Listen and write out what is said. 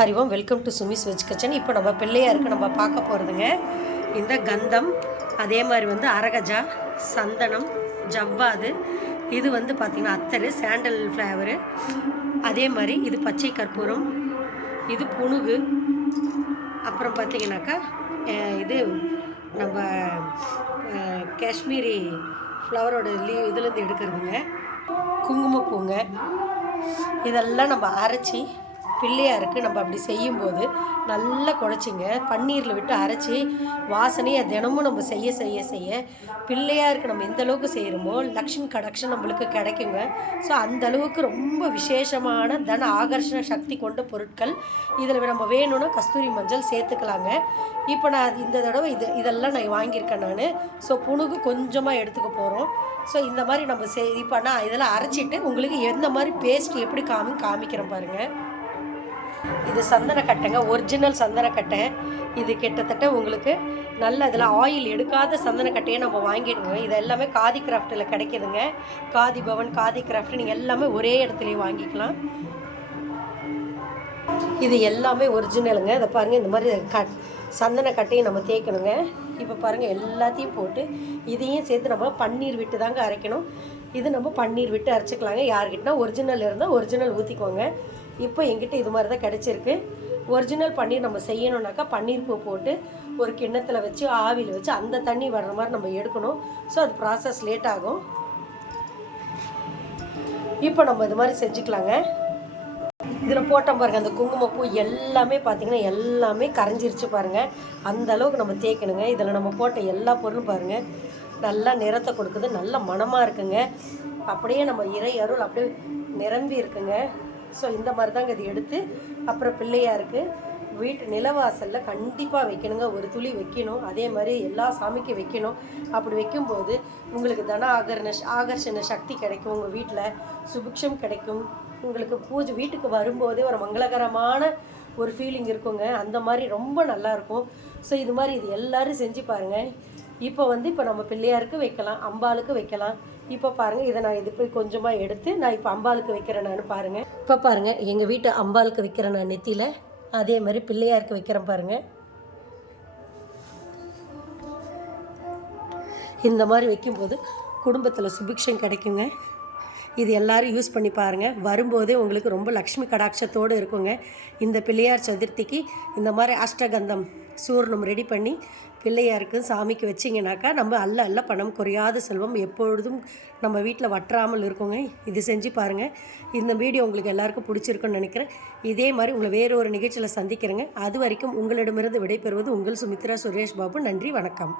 Hari Om, welcome to Sumi's veg kitchen. இப்போ நம்ம பிள்ளையாருக்கு நம்ம பார்க்க போகிறதுங்க இந்த கந்தம், அதே மாதிரி அரகஜா, சந்தனம், ஜவ்வாது, இது பார்த்திங்கன்னா அத்தரு, சாண்டல் ஃப்ளேவரு, அதே மாதிரி இது பச்சை கற்பூரம், இது புணுகு, அப்புறம் பார்த்திங்கனாக்கா இது நம்ம காஷ்மீரி ஃப்ளவரோட இதுலேருந்து எடுக்கிறதுங்க, குங்குமப்பூங்க. இதெல்லாம் நம்ம அரைச்சி பிள்ளையாருக்கு நம்ம அப்படி செய்யும்போது நல்லா குழச்சிங்க பன்னீரில் விட்டு அரைச்சி வாசனையை தினமும் நம்ம செய்ய செய்ய செய்ய பிள்ளையாருக்கு நம்ம எந்த அளவுக்கு செய்கிறோமோ லக்ஷ்மி கடாட்சம் நம்மளுக்கு கிடைக்குங்க. ஸோ அந்த அளவுக்கு ரொம்ப விசேஷமான தன ஆகர்ஷண சக்தி கொண்ட பொருட்கள். இதில் நம்ம வேணும்னா கஸ்தூரி மஞ்சள் சேர்த்துக்கலாங்க. இப்போ நான் இந்த தடவை இதெல்லாம் நான் வாங்கியிருக்கேன் நான். ஸோ புணுகு கொஞ்சமாக எடுத்துக்க போகிறோம். ஸோ இந்த மாதிரி நம்ம இப்போ நான் இதெல்லாம் அரைச்சிட்டு உங்களுக்கு எந்த மாதிரி பேஸ்ட் எப்படி காமிக்கிறேன் பாருங்கள். இது சந்தனக்கட்டைங்க, ஒரிஜினல் சந்தனக்கட்டை. இது கிட்டத்தட்ட உங்களுக்கு நல்ல இதில் ஆயில் எடுக்காத சந்தனக்கட்டையை நம்ம வாங்கிடுங்க. இது எல்லாமே காதி கிராஃப்டில் கிடைக்கிதுங்க. காதி பவன், காதி கிராஃப்ட், நீங்கள் எல்லாமே ஒரே இடத்துலையே வாங்கிக்கலாம். இது எல்லாமே ஒரிஜினலுங்க. இதை பாருங்கள், இந்த மாதிரி சந்தனக்கட்டையை நம்ம தேய்க்கணுங்க. இப்போ பாருங்கள், எல்லாத்தையும் போட்டு இதையும் சேர்த்து நம்ம பன்னீர் விட்டு தாங்க அரைக்கணும். இது நம்ம பன்னீர் விட்டு அரைச்சிக்கலாங்க. யார்கிட்டனா ஒரிஜினல் இருந்தால் ஒரிஜினல் ஊற்றிக்கோங்க. இப்போ எங்கிட்ட இது மாதிரி தான் கிடச்சிருக்கு. ஒரிஜினல் பன்னீர் நம்ம செய்யணுன்னாக்கா பன்னீர் பூ போட்டு ஒரு கிண்ணத்தில் வச்சு ஆவியில் வச்சு அந்த தண்ணி வர்ற மாதிரி நம்ம எடுக்கணும். ஸோ அது ப்ராசஸ் லேட் ஆகும். இப்போ நம்ம இது மாதிரி செஞ்சுக்கலாங்க. இதில் போட்டோம் பாருங்கள், அந்த குங்குமப்பூ எல்லாமே பார்த்திங்கன்னா எல்லாமே கரைஞ்சிருச்சு பாருங்கள். அந்த அளவுக்கு நம்ம தேய்க்கணுங்க. இதில் நம்ம போட்ட எல்லா பொருளும் பாருங்கள் நல்லா நிறத்தை கொடுக்குது, நல்ல மணமாக இருக்குங்க. அப்படியே நம்ம இறை அருள் அப்படியே நிரம்பி இருக்குங்க. ஸோ இந்த மாதிரி தாங்க இது எடுத்து அப்புறம் பிள்ளையாருக்கு வீட்டு நிலவாசலில் கண்டிப்பாக வைக்கணுங்க. ஒரு துளி வைக்கணும். அதே மாதிரி எல்லா சாமிக்கும் வைக்கணும். அப்படி வைக்கும்போது உங்களுக்கு தன ஆகர்ஷண சக்தி கிடைக்கும். உங்கள் வீட்டில் சுபிக்ஷம் கிடைக்கும். உங்களுக்கு பூஜை வீட்டுக்கு வரும்போதே ஒரு மங்களகரமான ஒரு ஃபீலிங் இருக்குங்க. அந்த மாதிரி ரொம்ப நல்லாயிருக்கும். ஸோ இது மாதிரி இது எல்லோரும் செஞ்சு பாருங்கள். இப்போ இப்போ நம்ம பிள்ளையாருக்கு வைக்கலாம், அம்பாளுக்கு வைக்கலாம். இப்போ பாருங்கள், இதை நான் இது போய் கொஞ்சமாக எடுத்து நான் இப்போ அம்பாளுக்கு வைக்கிறேன். நான் பாருங்கள், இப்போ பாருங்கள், எங்கள் வீட்டு அம்பாளுக்கு வைக்கிறேன் நான் நெத்தியில். அதே மாதிரி பிள்ளையாருக்கு வைக்கிறேன் பாருங்கள். இந்த மாதிரி வைக்கும்போது குடும்பத்தில் சுபிக்ஷம் கிடைக்குங்க. இது எல்லோரும் யூஸ் பண்ணி பாருங்கள். வரும்போதே உங்களுக்கு ரொம்ப லக்ஷ்மி கடாட்சத்தோடு இருக்குங்க. இந்த பிள்ளையார் சதுர்த்திக்கு இந்த மாதிரி அஷ்டகந்தம் சூர்ணம் ரெடி பண்ணி பிள்ளையாருக்கு சாமிக்கு வச்சிங்கனாக்கா நம்ம அல்ல பணம் குறையாத செல்வம் எப்பொழுதும் நம்ம வீட்டில் வற்றாமல் இருக்குங்க. இது செஞ்சு பாருங்கள். இந்த வீடியோ உங்களுக்கு எல்லாருக்கும் பிடிச்சிருக்குன்னு நினைக்கிறேன். இதே மாதிரி உங்களை வேறு ஒரு நிகழ்ச்சியில் சந்திக்கிறேங்க. அது வரைக்கும் உங்களிடமிருந்து விடைபெறுவது உங்கள் சுமித்ரா சுரேஷ் பாபு. நன்றி, வணக்கம்.